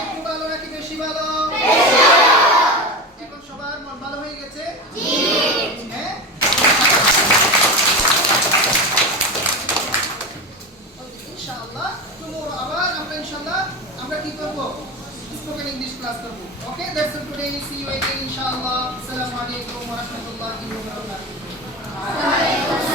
একটু ভালো নাকি বেশি ভালো? এখন সবার মন ভালো হয়ে গেছে? হ্যাঁ, ইনশাআল্লাহ tomorrow আবার আমরা ইনশাআল্লাহ আমরা কি করব? স্পোকেন ইংলিশ ক্লাস করব। Okay, that's it today. See you again ইনশাআল্লাহ। আসসালামু আলাইকুম ওয়া রাহমাতুল্লাহি ওয়া বারাকাতুহু।